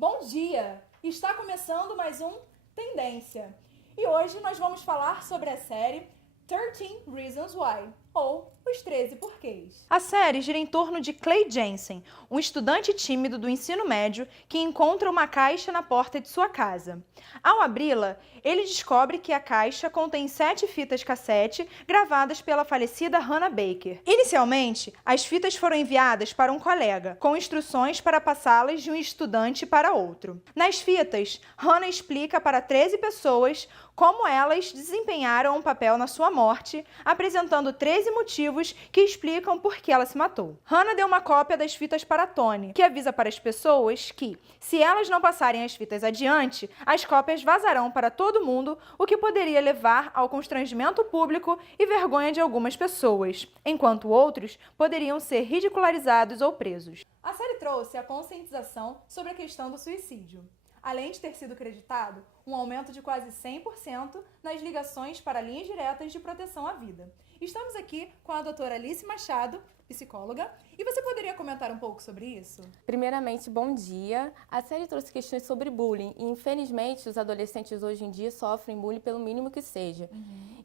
Bom dia! Está começando mais um Tendência. E hoje nós vamos falar sobre a série 13 Reasons Why, ou Os 13 Porquês. A série gira em torno de Clay Jensen, um estudante tímido do ensino médio que encontra uma caixa na porta de sua casa. Ao abri-la, ele descobre que a caixa contém 7 fitas cassete gravadas pela falecida Hannah Baker. Inicialmente, as fitas foram enviadas para um colega, com instruções para passá-las de um estudante para outro. Nas fitas, Hannah explica para 13 pessoas como elas desempenharam um papel na sua morte, apresentando 13 motivos que explicam por que ela se matou. Hannah deu uma cópia das fitas para Tony, que avisa para as pessoas que, se elas não passarem as fitas adiante, as cópias vazarão para todo mundo, o que poderia levar ao constrangimento público e vergonha de algumas pessoas, enquanto outros poderiam ser ridicularizados ou presos. A série trouxe a conscientização sobre a questão do suicídio, além de ter sido creditado um aumento de quase 100% nas ligações para linhas diretas de proteção à vida. Estamos aqui com a doutora Alice Machado, psicóloga, e você poderia comentar um pouco sobre isso? Primeiramente, bom dia. A série trouxe questões sobre bullying e, infelizmente, os adolescentes hoje em dia sofrem bullying pelo mínimo que seja.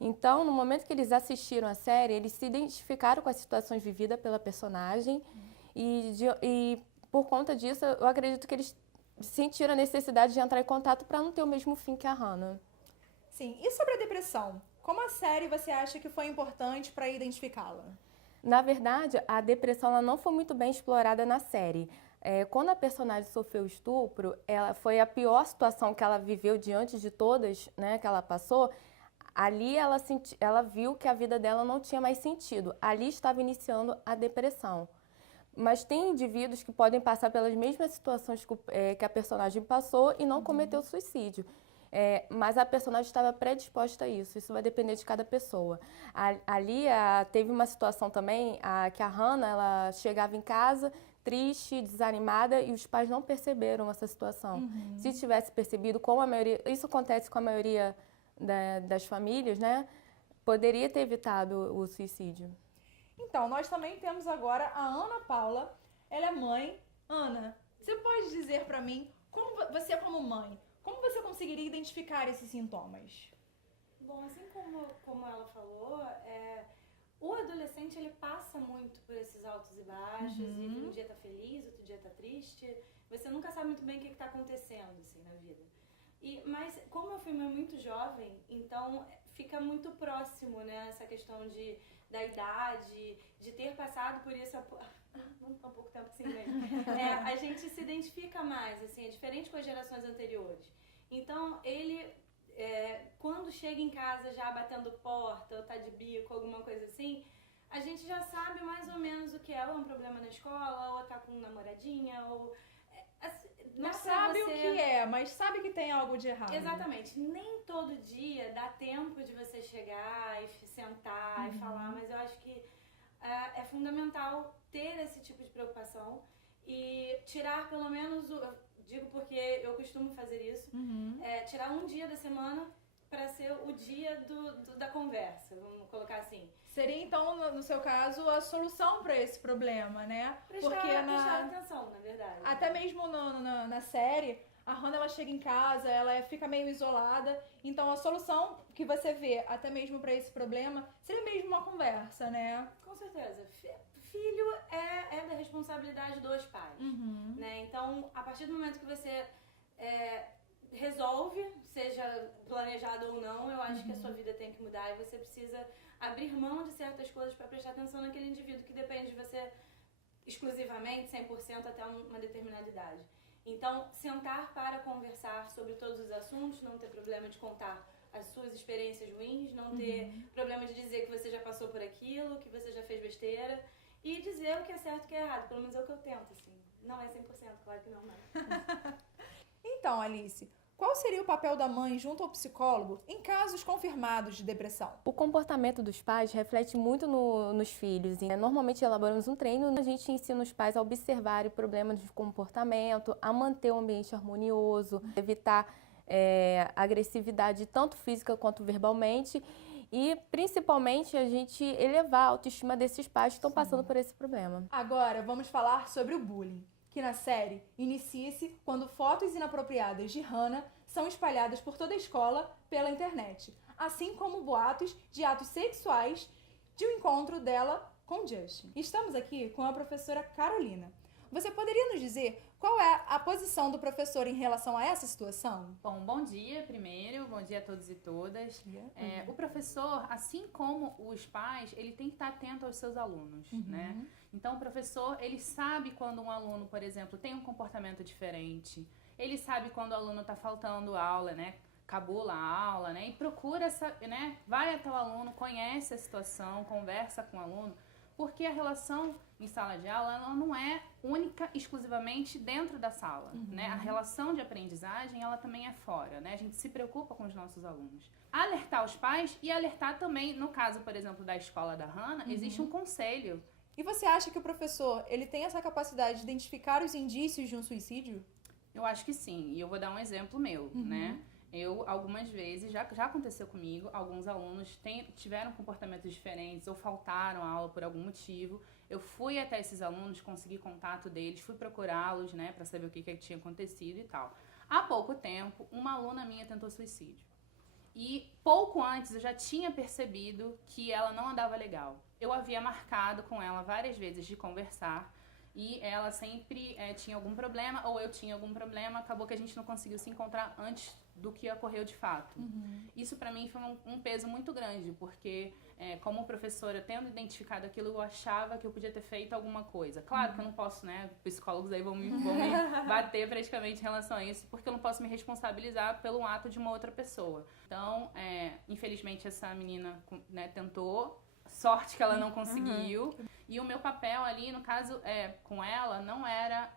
Então, no momento que eles assistiram a série, eles se identificaram com as situações vividas pela personagem e por conta disso, eu acredito que eles sentiram a necessidade de entrar em contato para não ter o mesmo fim que a Hannah. Sim, e sobre a depressão? Como a série você acha que foi importante para identificá-la? Na verdade, a depressão ela não foi muito bem explorada na série. Quando a personagem sofreu estupro, foi a pior situação que ela viveu diante de todas, né, que ela passou. Ali ela viu que a vida dela não tinha mais sentido. Ali estava iniciando a depressão. Mas tem indivíduos que podem passar pelas mesmas situações que a personagem passou e não cometeu suicídio. Mas a personagem estava predisposta a isso. Isso vai depender de cada pessoa. Ali teve uma situação também que a Hannah ela chegava em casa triste, desanimada e os pais não perceberam essa situação. Se tivesse percebido, como a maioria, isso acontece com a maioria das famílias, né? Poderia ter evitado o suicídio. Então, nós também temos agora a Ana Paula. Ela é mãe. Ana, você pode dizer para mim, você como mãe, como você conseguiria identificar esses sintomas? Bom, assim como ela falou, o adolescente ele passa muito por esses altos e baixos, e um dia tá feliz, outro dia tá triste. Você nunca sabe muito bem o que tá acontecendo assim, na vida. Mas como o filme é muito jovem, então fica muito próximo, né, essa questão da idade, de ter passado por isso não tão pouco tempo assim mesmo. A gente se identifica mais, assim, é diferente com as gerações anteriores. Então, ele, quando chega em casa já batendo porta, ou tá de bico, alguma coisa assim, a gente já sabe mais ou menos o que é, ou um problema na escola, ou tá com namoradinha, ou... Não sabe o que é, mas sabe que tem algo de errado. Exatamente. Nem todo dia dá tempo de você chegar e sentar e falar, mas eu acho que é fundamental ter esse tipo de preocupação e tirar pelo menos, digo porque eu costumo fazer isso, tirar um dia da semana para ser o dia da conversa, vamos colocar assim. Seria, então, no seu caso, a solução para esse problema, né? Prestar atenção, na verdade. Até mesmo na série, a Hannah ela chega em casa, ela fica meio isolada. Então, a solução que você vê, até mesmo para esse problema, seria mesmo uma conversa, né? Com certeza. Filho é da responsabilidade dos pais, né? Então, a partir do momento que você resolve, seja planejado ou não, eu acho que a sua vida tem que mudar e você precisa abrir mão de certas coisas para prestar atenção naquele indivíduo que depende de você exclusivamente, 100% até uma determinada idade. Então, sentar para conversar sobre todos os assuntos, não ter problema de contar as suas experiências ruins, não ter problema de dizer que você já passou por aquilo, que você já fez besteira e dizer o que é certo e o que é errado. Pelo menos é o que eu tento, assim. Não é 100%, claro que não, mas... Então, Alice, qual seria o papel da mãe junto ao psicólogo em casos confirmados de depressão? O comportamento dos pais reflete muito nos filhos. Normalmente elaboramos um treino, a gente ensina os pais a observar o problema de comportamento, a manter o ambiente harmonioso, evitar agressividade tanto física quanto verbalmente e principalmente a gente elevar a autoestima desses pais que estão passando por esse problema. Agora vamos falar sobre o bullying, que na série inicia-se quando fotos inapropriadas de Hannah são espalhadas por toda a escola pela internet, assim como boatos de atos sexuais de um encontro dela com Justin. Estamos aqui com a professora Carolina. Você poderia nos dizer qual é a posição do professor em relação a essa situação? Bom dia primeiro, bom dia a todos e todas. O professor, assim como os pais, ele tem que estar atento aos seus alunos, né? Então o professor, ele sabe quando um aluno, por exemplo, tem um comportamento diferente, ele sabe quando o aluno está faltando aula, né? Cabula a aula, né? E procura, né? Vai até o aluno, conhece a situação, conversa com o aluno, porque a relação em sala de aula ela não é única, exclusivamente dentro da sala, né? A relação de aprendizagem, ela também é fora, né? A gente se preocupa com os nossos alunos. Alertar os pais e alertar também, no caso, por exemplo, da escola da Hannah, existe um conselho. E você acha que o professor, ele tem essa capacidade de identificar os indícios de um suicídio? Eu acho que sim, e eu vou dar um exemplo meu, né? Eu, algumas vezes, já aconteceu comigo, alguns alunos tiveram comportamentos diferentes ou faltaram a aula por algum motivo. Eu fui até esses alunos, consegui contato deles, fui procurá-los, né, para saber o que tinha acontecido e tal. Há pouco tempo, uma aluna minha tentou suicídio. E pouco antes eu já tinha percebido que ela não andava legal. Eu havia marcado com ela várias vezes de conversar e ela sempre tinha algum problema ou eu tinha algum problema. Acabou que a gente não conseguiu se encontrar antes do que ocorreu de fato. Isso para mim foi um peso muito grande, porque como professora, tendo identificado aquilo, eu achava que eu podia ter feito alguma coisa. Claro que eu não posso, né, psicólogos aí vão me bater praticamente em relação a isso, porque eu não posso me responsabilizar pelo ato de uma outra pessoa. Então, infelizmente essa menina, né, tentou, sorte que ela não conseguiu. E o meu papel ali, no caso, com ela, não era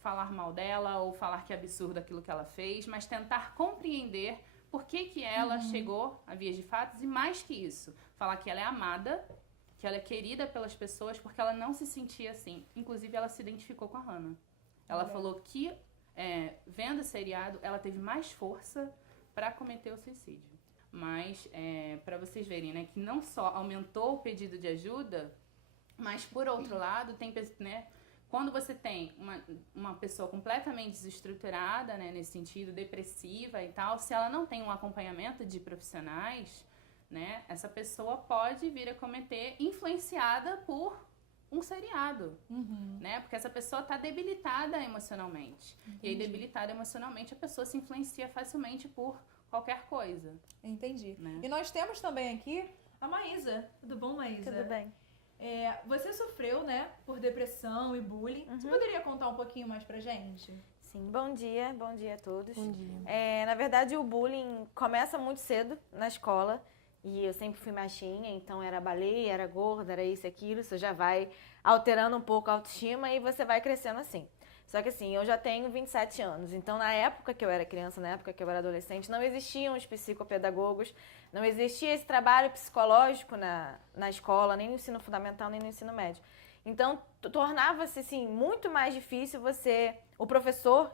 falar mal dela ou falar que é absurdo aquilo que ela fez, mas tentar compreender por que ela chegou a vias de fatos e, mais que isso, falar que ela é amada, que ela é querida pelas pessoas, porque ela não se sentia assim. Inclusive, ela se identificou com a Hannah. Ela falou que, vendo o seriado, ela teve mais força para cometer o suicídio. Mas, para vocês verem, né, que não só aumentou o pedido de ajuda, mas, por outro lado, tem, né, quando você tem uma pessoa completamente desestruturada, né, nesse sentido, depressiva e tal, se ela não tem um acompanhamento de profissionais, né, essa pessoa pode vir a cometer, influenciada por um seriado, né, porque essa pessoa está debilitada emocionalmente. E aí, debilitada emocionalmente, a pessoa se influencia facilmente por qualquer coisa. Entendi. Né? E nós temos também aqui a Maísa. Tudo bom, Maísa? Tudo bem. Você sofreu, né, por depressão e bullying. Você poderia contar um pouquinho mais pra gente? Sim, bom dia a todos. Bom dia. Na verdade, o bullying começa muito cedo na escola e eu sempre fui machinha, então era baleia, era gorda, era isso e aquilo, isso já vai alterando um pouco a autoestima e você vai crescendo assim. Só que assim, eu já tenho 27 anos, então na época que eu era criança, na época que eu era adolescente, não existiam os psicopedagogos, não existia esse trabalho psicológico na escola, nem no ensino fundamental, nem no ensino médio. Então, tornava-se assim, muito mais difícil o professor,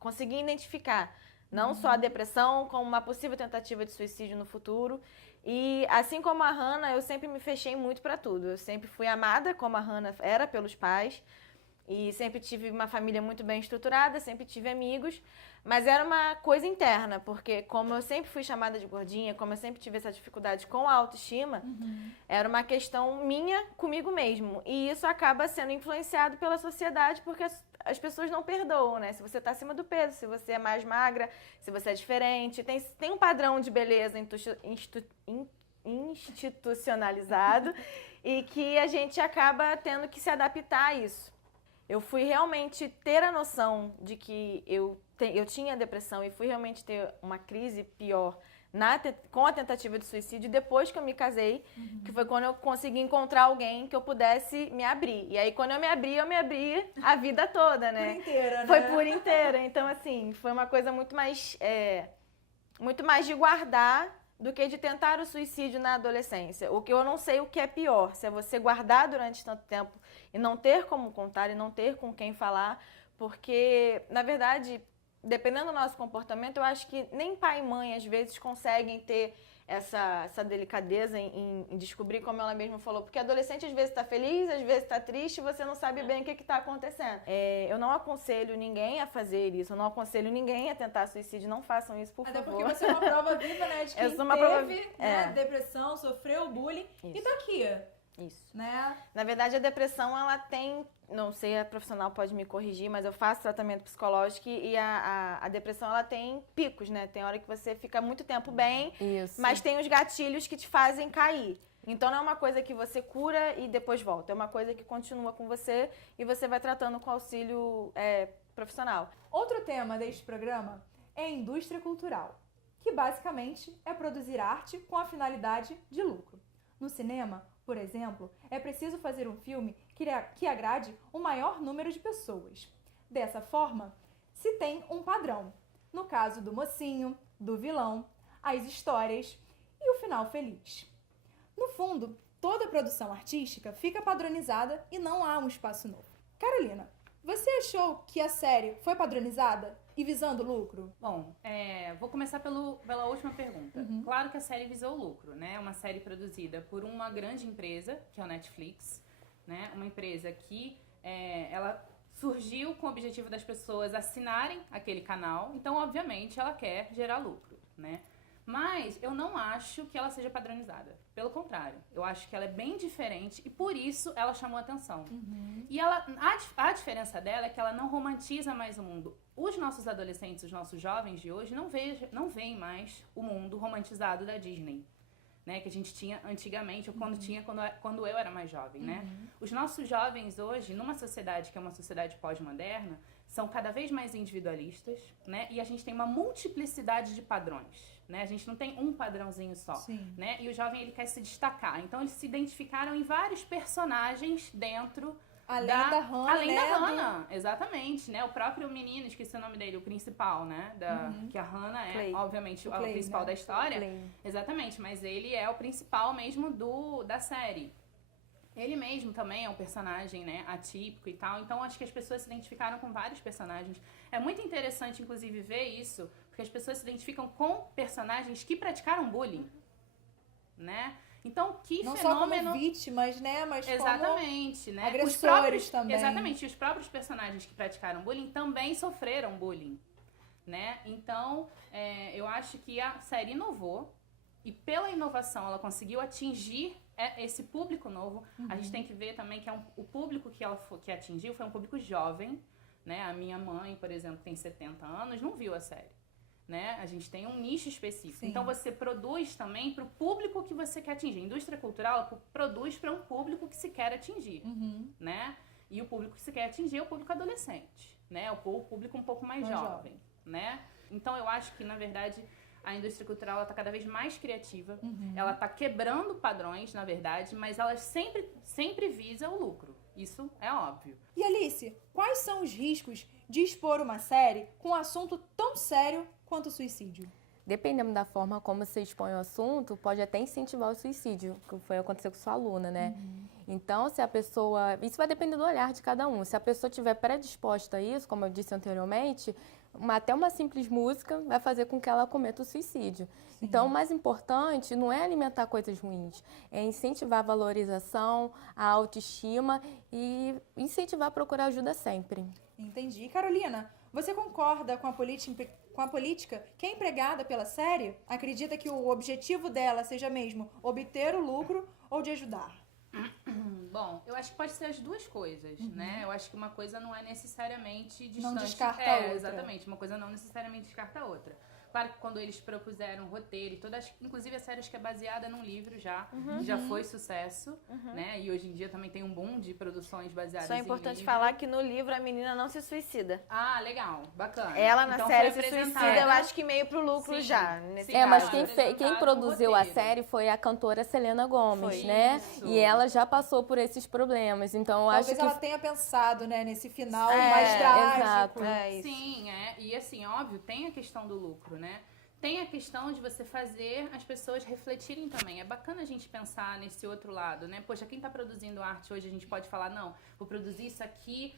conseguir identificar não só a depressão, como uma possível tentativa de suicídio no futuro. E assim como a Hannah, eu sempre me fechei muito para tudo. Eu sempre fui amada, como a Hannah era pelos pais. E sempre tive uma família muito bem estruturada, sempre tive amigos, mas era uma coisa interna, porque como eu sempre fui chamada de gordinha, como eu sempre tive essa dificuldade com a autoestima, era uma questão minha comigo mesmo. E isso acaba sendo influenciado pela sociedade, porque as pessoas não perdoam, né? Se você está acima do peso, se você é mais magra, se você é diferente, tem um padrão de beleza institucionalizado e que a gente acaba tendo que se adaptar a isso. Eu fui realmente ter a noção de que eu tinha depressão e fui realmente ter uma crise pior com a tentativa de suicídio depois que eu me casei, que foi quando eu consegui encontrar alguém que eu pudesse me abrir. E aí, quando eu me abri a vida toda, né? Por inteira, né? Foi por inteira. Então, assim, foi uma coisa muito mais de guardar do que de tentar o suicídio na adolescência. O que eu não sei o que é pior, se é você guardar durante tanto tempo e não ter como contar e não ter com quem falar, porque, na verdade, dependendo do nosso comportamento, eu acho que nem pai e mãe, às vezes, conseguem ter essa delicadeza em descobrir, como ela mesma falou, porque adolescente às vezes está feliz, às vezes está triste, e você não sabe bem o que está acontecendo. Eu não aconselho ninguém a fazer isso, eu não aconselho ninguém a tentar suicídio, não façam isso, por Até favor. porque você é uma prova viva, né, de quem Eu sou uma teve prova- depressão, sofreu bullying e Isso. tá aqui, Isso. né? Na verdade, a depressão, ela tem, não sei, a profissional pode me corrigir, mas eu faço tratamento psicológico e a depressão, ela tem picos, né? Tem hora que você fica muito tempo bem, Isso. mas tem os gatilhos que te fazem cair. Então, não é uma coisa que você cura e depois volta. É uma coisa que continua com você e você vai tratando com auxílio profissional. Outro tema deste programa é a indústria cultural, que basicamente é produzir arte com a finalidade de lucro. No cinema, por exemplo, é preciso fazer um filme que agrade o maior número de pessoas. Dessa forma, se tem um padrão. No caso do mocinho, do vilão, as histórias e o final feliz. No fundo, toda produção artística fica padronizada e não há um espaço novo. Carolina, você achou que a série foi padronizada e visando lucro? Bom, vou começar pela última pergunta. Claro que a série visou lucro, né? É uma série produzida por uma grande empresa, que é o Netflix, né? Uma empresa que ela surgiu com o objetivo das pessoas assinarem aquele canal, então, obviamente, ela quer gerar lucro, né? Mas eu não acho que ela seja padronizada. Pelo contrário, eu acho que ela é bem diferente e por isso ela chamou atenção. E a diferença dela é que ela não romantiza mais o mundo. Os nossos adolescentes, os nossos jovens de hoje não veem mais o mundo romantizado da Disney, né? Que a gente tinha antigamente, ou quando eu era mais jovem, né? Os nossos jovens hoje, numa sociedade que é uma sociedade pós-moderna, são cada vez mais individualistas, né? E a gente tem uma multiplicidade de padrões, né? A gente não tem um padrãozinho só, Sim. né? E o jovem, ele quer se destacar. Então, eles se identificaram em vários personagens dentro Além da Hannah, além né? da Hannah, exatamente, né? O próprio menino, esqueci o nome dele, o principal, né? Que a Hannah é, Clay. obviamente, o Clay, principal né? da história. Clay. Exatamente, mas ele é o principal mesmo da série. Ele mesmo também é um personagem, né, atípico e tal. Então, acho que as pessoas se identificaram com vários personagens. É muito interessante, inclusive, ver isso, porque as pessoas se identificam com personagens que praticaram bullying, né? Então, que Não fenômeno... só como vítimas, né? Mas Exatamente, né? agressores também. Exatamente, os próprios personagens que praticaram bullying também sofreram bullying, né? Então, eu acho que a série inovou e pela inovação ela conseguiu atingir esse público novo. A gente tem que ver também que o público que atingiu foi um público jovem, né? A minha mãe, por exemplo, tem 70 anos, não viu a série. Né? A gente tem um nicho específico. Sim. Então você produz também para o público que você quer atingir. A indústria cultural produz para um público que se quer atingir, né? E o público que se quer atingir é o público adolescente, né? O público um pouco mais jovem, né? Então eu acho que, na verdade, a indústria cultural está cada vez mais criativa. Ela está quebrando padrões, na verdade, mas ela sempre visa o lucro. Isso é óbvio. E Alice, quais são os riscos de expor uma série com um assunto tão sério quanto o suicídio? Dependendo da forma como você expõe o assunto, pode até incentivar o suicídio, que foi acontecer com sua aluna, né? Então, se a pessoa... Isso vai depender do olhar de cada um. Se a pessoa estiver predisposta a isso, como eu disse anteriormente, até uma simples música vai fazer com que ela cometa o suicídio. Então, o mais importante não é alimentar coisas ruins, é incentivar a valorização, a autoestima e incentivar a procurar ajuda sempre. Entendi. Carolina, você concorda com a política que é empregada pela série? Acredita que o objetivo dela seja mesmo obter o lucro ou de ajudar? Bom, eu acho que pode ser as duas coisas, né? Eu acho que uma coisa não é necessariamente distante. Não descarta a outra. Exatamente. Uma coisa não necessariamente descarta a outra. Claro que quando eles propuseram o roteiro e todas, inclusive a série acho que é baseada num livro já, que já foi sucesso, né? E hoje em dia também tem um boom de produções baseadas Só é em importante livro. falar que no livro a menina não se suicida. Ah, legal, bacana. Ela na Então, série foi se suicida, apresentada- eu acho que meio pro lucro Sim, já. Nesse sim. Mas caso. quem apresentado produziu no a roteiro. série foi a cantora Selena Gomez, Foi. né? Isso. E ela já passou por esses problemas. Então, eu Talvez acho que ela tenha pensado, né, nesse final É, mais trágico. exato. É isso. Sim, e assim, óbvio, tem a questão do lucro, né? Tem a questão de você fazer as pessoas refletirem também. É bacana a gente pensar nesse outro lado, né? Poxa, quem tá produzindo arte hoje, a gente pode falar, não, vou produzir isso aqui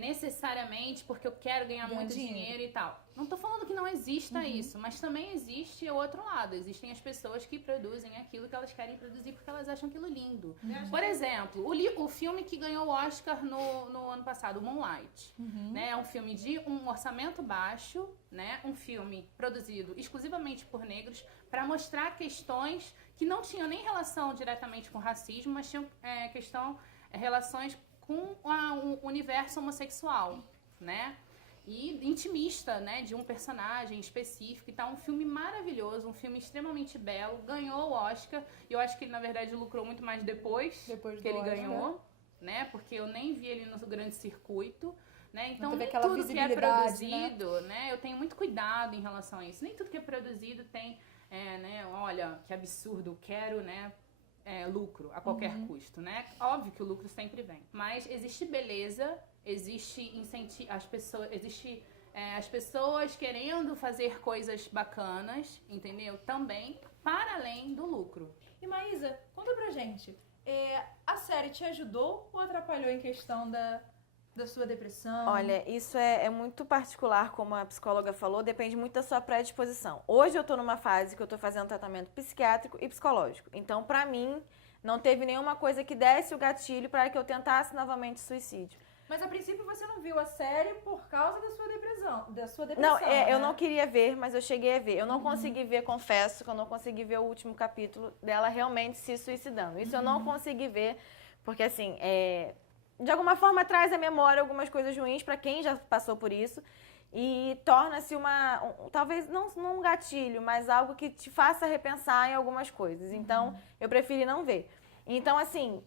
necessariamente porque eu quero ganhar Ganhar muito dinheiro e tal. Não tô falando que não exista isso, mas também existe o outro lado. Existem as pessoas que produzem aquilo que elas querem produzir porque elas acham aquilo lindo. Por exemplo, o filme que ganhou o Oscar no ano passado, Moonlight, né? É um filme de um orçamento baixo, né? Um filme produzido exclusivamente por negros para mostrar questões que não tinham nem relação diretamente com racismo, mas tinham relações com o universo homossexual, né? E intimista, né? De um personagem específico e tal. Um filme maravilhoso, um filme extremamente belo. Ganhou o Oscar. E eu acho que ele, na verdade, lucrou muito mais depois que ele ganhou, né? Porque eu nem vi ele no grande circuito, né? Então, nem tudo que é produzido, né? Eu tenho muito cuidado em relação a isso. Nem tudo que é produzido tem, né? Olha, que absurdo, quero, né? Lucro a qualquer custo, né? Óbvio que o lucro sempre vem, mas existe beleza, existe incentivo, as pessoas querendo fazer coisas bacanas, entendeu? Também para além do lucro. E Maísa, conta pra gente, a série te ajudou ou atrapalhou em questão da sua depressão? Olha, isso é muito particular, como a psicóloga falou, depende muito da sua predisposição. Hoje eu tô numa fase que eu tô fazendo tratamento psiquiátrico e psicológico. Então, pra mim, não teve nenhuma coisa que desse o gatilho para que eu tentasse novamente suicídio. Mas a princípio você não viu a série por causa da sua depressão, Não, né? eu não queria ver, mas eu cheguei a ver. Eu não consegui ver, confesso, que eu não consegui ver o último capítulo dela realmente se suicidando. Isso eu não consegui ver, porque assim, de alguma forma traz à memória algumas coisas ruins para quem já passou por isso e torna-se talvez não um gatilho, mas algo que te faça repensar em algumas coisas. Então, eu preferi não ver. Então, assim,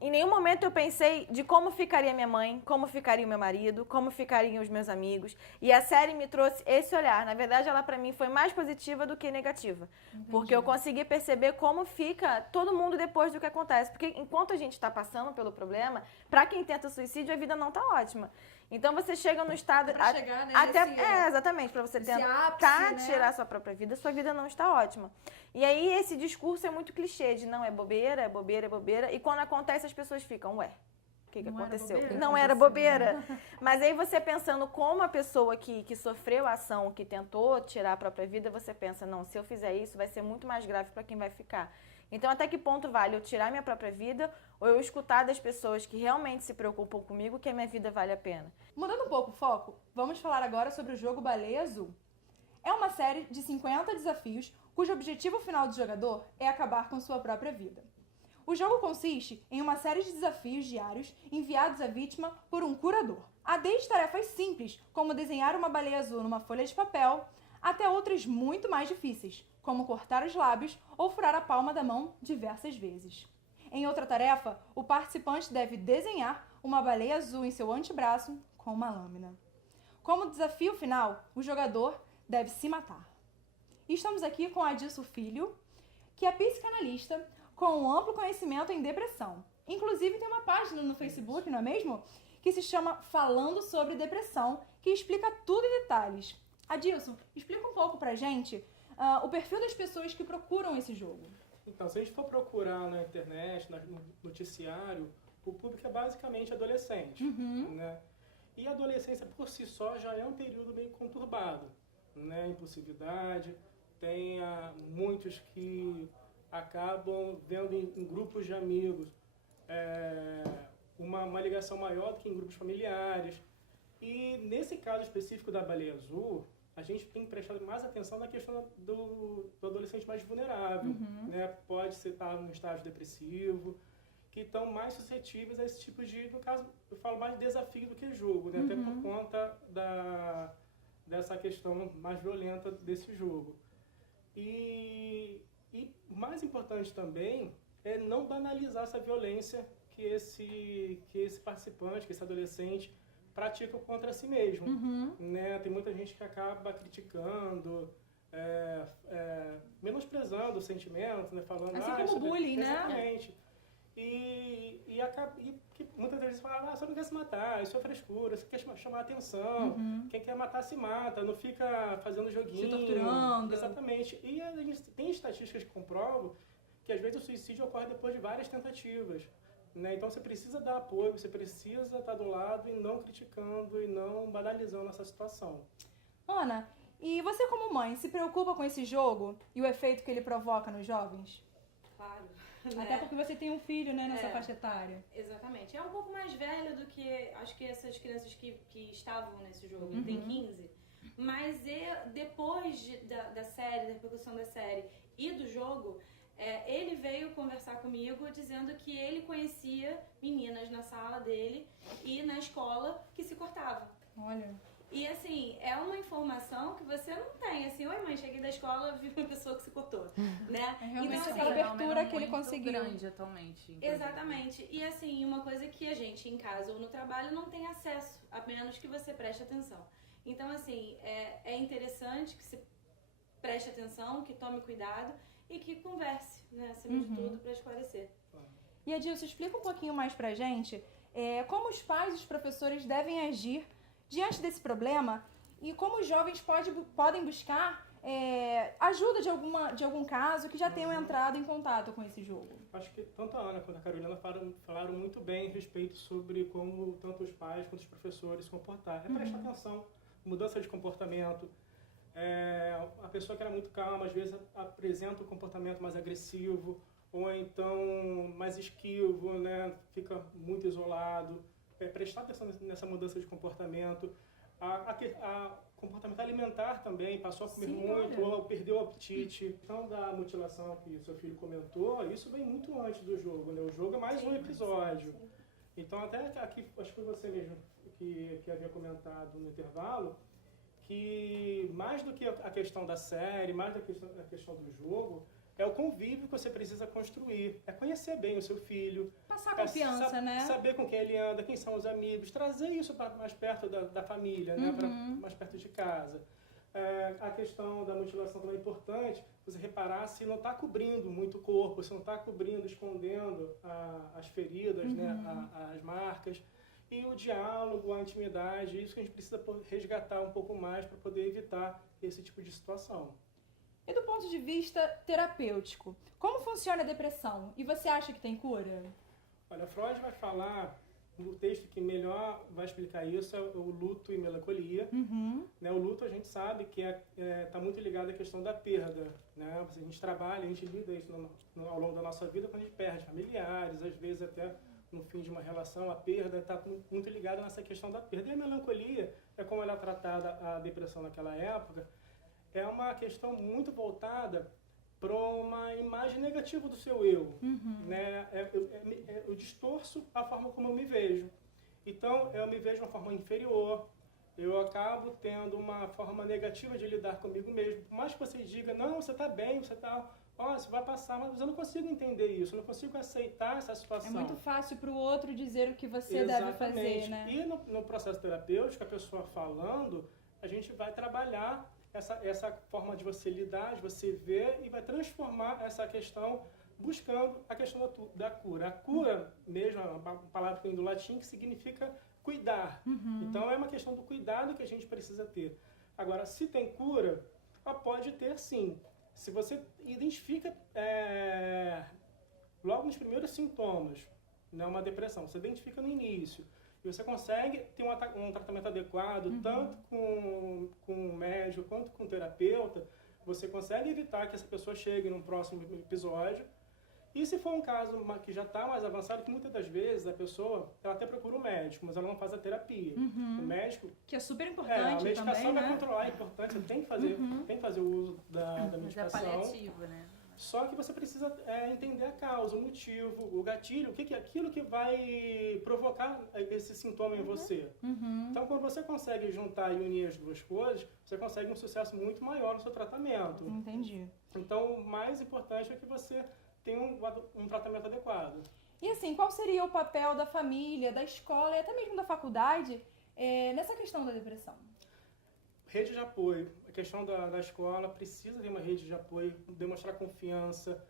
em nenhum momento eu pensei de como ficaria minha mãe, como ficaria o meu marido, como ficariam os meus amigos. E a série me trouxe esse olhar. Na verdade, ela pra mim foi mais positiva do que negativa. Entendi. Porque eu consegui perceber como fica todo mundo depois do que acontece. Porque enquanto a gente tá passando pelo problema, pra quem tenta suicídio, a vida não tá ótima. Então você chega no estado... Pra chegar, né, exatamente, pra você tentar ápice, né? tirar a sua própria vida, sua vida não está ótima. E aí esse discurso é muito clichê de não, é bobeira, é bobeira, é bobeira. E quando acontece as pessoas ficam, ué, o que aconteceu? Não era bobeira. Mas aí você pensando como a pessoa que sofreu a ação, que tentou tirar a própria vida, você pensa, não, se eu fizer isso vai ser muito mais grave para quem vai ficar. Então, até que ponto vale eu tirar minha própria vida ou eu escutar das pessoas que realmente se preocupam comigo que a minha vida vale a pena? Mudando um pouco o foco, vamos falar agora sobre o jogo Baleia Azul. É uma série de 50 desafios cujo objetivo final do jogador é acabar com sua própria vida. O jogo consiste em uma série de desafios diários enviados à vítima por um curador. Desde tarefas simples, como desenhar uma baleia azul numa folha de papel, até outras muito mais difíceis, como cortar os lábios ou furar a palma da mão diversas vezes. Em outra tarefa, o participante deve desenhar uma baleia azul em seu antebraço com uma lâmina. Como desafio final, o jogador deve se matar. E estamos aqui com Adilson Filho, que é psicanalista com um amplo conhecimento em depressão. Inclusive tem uma página no Facebook, não é mesmo? Que se chama Falando sobre Depressão, que explica tudo em detalhes. Adilson, explica um pouco pra gente o perfil das pessoas que procuram esse jogo. Então, se a gente for procurar na internet, no noticiário, o público é basicamente adolescente, né? E a adolescência por si só já é um período meio conturbado, né? Impulsividade, tem muitos que acabam vendo em grupos de amigos uma ligação maior do que em grupos familiares. E nesse caso específico da baleia azul, a gente tem prestado mais atenção na questão do adolescente mais vulnerável, né? Pode estar num estágio depressivo, que estão mais suscetíveis a esse tipo de, no caso, eu falo mais de desafio do que jogo, né? Até por conta dessa questão mais violenta desse jogo. E mais importante também é não banalizar essa violência que esse participante, que esse adolescente pratica contra si mesmo, né? Tem muita gente que acaba criticando, menosprezando o sentimento, né? Falando, assim como bullying, né? Exatamente. E que muitas vezes fala, você não quer se matar, isso é frescura, você quer chamar atenção, quem quer matar se mata, não fica fazendo joguinho. Se torturando. Exatamente. E a gente tem estatísticas que comprovam que às vezes o suicídio ocorre depois de várias tentativas, né? Então você precisa dar apoio, você precisa estar do lado e não criticando e não banalizando essa situação. Ana, e você como mãe, se preocupa com esse jogo e o efeito que ele provoca nos jovens? Claro. Até porque você tem um filho, né, nessa É. faixa etária. Exatamente. É um pouco mais velho do que, acho que essas crianças que estavam nesse jogo. Ele tem 15. Mas depois da série, da repercussão da série e do jogo, ele veio conversar comigo dizendo que ele conhecia meninas na sala dele e na escola que se cortavam. Olha. E assim, é uma informação que você não tem. Assim, oi mãe, cheguei da escola, vi uma pessoa que se cortou, né? realmente Então, aquela assim, abertura que ele muito conseguiu. grande atualmente. inclusive. exatamente. E assim, uma coisa que a gente em casa ou no trabalho não tem acesso, a menos que você preste atenção. Então, assim, é interessante que se preste atenção, que tome cuidado e que converse, né, acima de tudo, para esclarecer. E Adilson, explica um pouquinho mais pra gente como os pais e os professores devem agir diante desse problema e como os jovens podem buscar ajuda de algum caso que já tenham entrado em contato com esse jogo. Acho que tanto a Ana quanto a Carolina falaram muito bem a respeito sobre como tanto os pais quanto os professores se comportar. Prestar atenção, mudança de comportamento. A pessoa que era muito calma, às vezes apresenta um comportamento mais agressivo, ou então mais esquivo, né? Fica muito isolado. Prestar atenção nessa mudança de comportamento. Comportamento alimentar também, passou a comer muito, ou perdeu o apetite. Então, da mutilação que o seu filho comentou, isso vem muito antes do jogo, né? O jogo é mais um episódio. Então, até aqui, acho que foi você mesmo que havia comentado no intervalo, que mais do que a questão da série, mais do que a questão do jogo, é o convívio que você precisa construir. É conhecer bem o seu filho. Passar confiança, né? Saber com quem ele anda, quem são os amigos. Trazer isso para mais perto da família, né? Para mais perto de casa. A questão da mutilação também é importante. Você reparar se não está cobrindo muito o corpo, se não está cobrindo, escondendo as feridas, né? As marcas. E o diálogo, a intimidade, isso que a gente precisa resgatar um pouco mais para poder evitar esse tipo de situação. E do ponto de vista terapêutico, como funciona a depressão? E você acha que tem cura? Olha, Freud vai falar, no texto que melhor vai explicar isso, é o luto e melancolia. Né? O luto a gente sabe que está muito ligado à questão da perda. Né? A gente trabalha, a gente lida isso ao longo da nossa vida quando a gente perde familiares, às vezes até no fim de uma relação, a perda está muito ligada nessa questão da perda. E a melancolia, é como ela é tratada a depressão naquela época, é uma questão muito voltada para uma imagem negativa do seu eu. Né? Eu distorço a forma como eu me vejo. Então, eu me vejo de uma forma inferior, eu acabo tendo uma forma negativa de lidar comigo mesmo. Por mais que você diga, não, você está bem, você vai passar, mas eu não consigo entender isso, eu não consigo aceitar essa situação. É muito fácil para o outro dizer o que você deve fazer, né? E no processo terapêutico, a pessoa falando, a gente vai trabalhar essa forma de você lidar, de você ver e vai transformar essa questão buscando a questão da cura. A cura mesmo é uma palavra que vem do latim que significa cuidar. Então é uma questão do cuidado que a gente precisa ter. Agora, se tem cura, pode ter sim. Se você identifica logo nos primeiros sintomas, né, uma depressão, você identifica no início, e você consegue ter um tratamento adequado, tanto com o médico quanto com o terapeuta, você consegue evitar que essa pessoa chegue num próximo episódio. E se for um caso que já está mais avançado, que muitas das vezes a pessoa ela até procura um médico, mas ela não faz a terapia. O médico... Que é super importante a medicação também, vai né? controlar, é importante, você tem que fazer o uso da Mas é medicação. paliativo, né? Só que você precisa entender a causa, o motivo, o gatilho, o que é aquilo que vai provocar esse sintoma em você. Então, quando você consegue juntar e unir as duas coisas, você consegue um sucesso muito maior no seu tratamento. Entendi. Então, o mais importante é que você tenha um tratamento adequado. E assim, qual seria o papel da família, da escola e até mesmo da faculdade nessa questão da depressão? Rede de apoio. A questão da escola precisa ter uma rede de apoio, demonstrar confiança.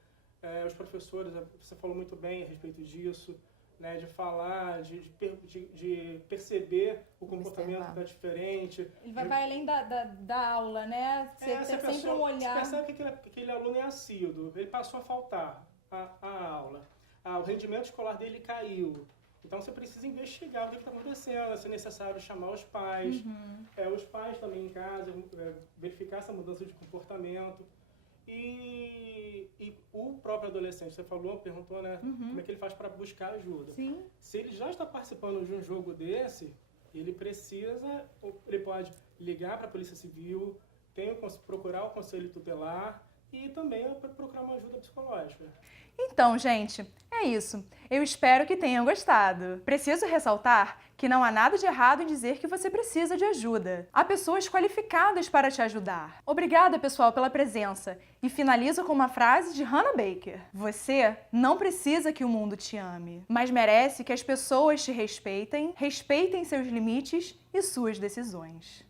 Os professores, você falou muito bem a respeito disso, né, de falar, de perceber o comportamento que está diferente. Ele vai além da aula, né? Você tem sempre um olhar. Você percebe que aquele aluno é assíduo, ele passou a faltar a aula. o rendimento escolar dele caiu. Então você precisa investigar o que está acontecendo, se é necessário chamar os pais, os pais também em casa, verificar essa mudança de comportamento. E o próprio adolescente, você perguntou, né, como é que ele faz para buscar ajuda. Sim. Se ele já está participando de um jogo desse, ele pode ligar para a Polícia Civil, procurar o Conselho Tutelar e também procurar uma ajuda psicológica. Então, gente, é isso. Eu espero que tenham gostado. Preciso ressaltar que não há nada de errado em dizer que você precisa de ajuda. Há pessoas qualificadas para te ajudar. Obrigada, pessoal, pela presença. E finalizo com uma frase de Hannah Baker. Você não precisa que o mundo te ame, mas merece que as pessoas te respeitem, respeitem seus limites e suas decisões.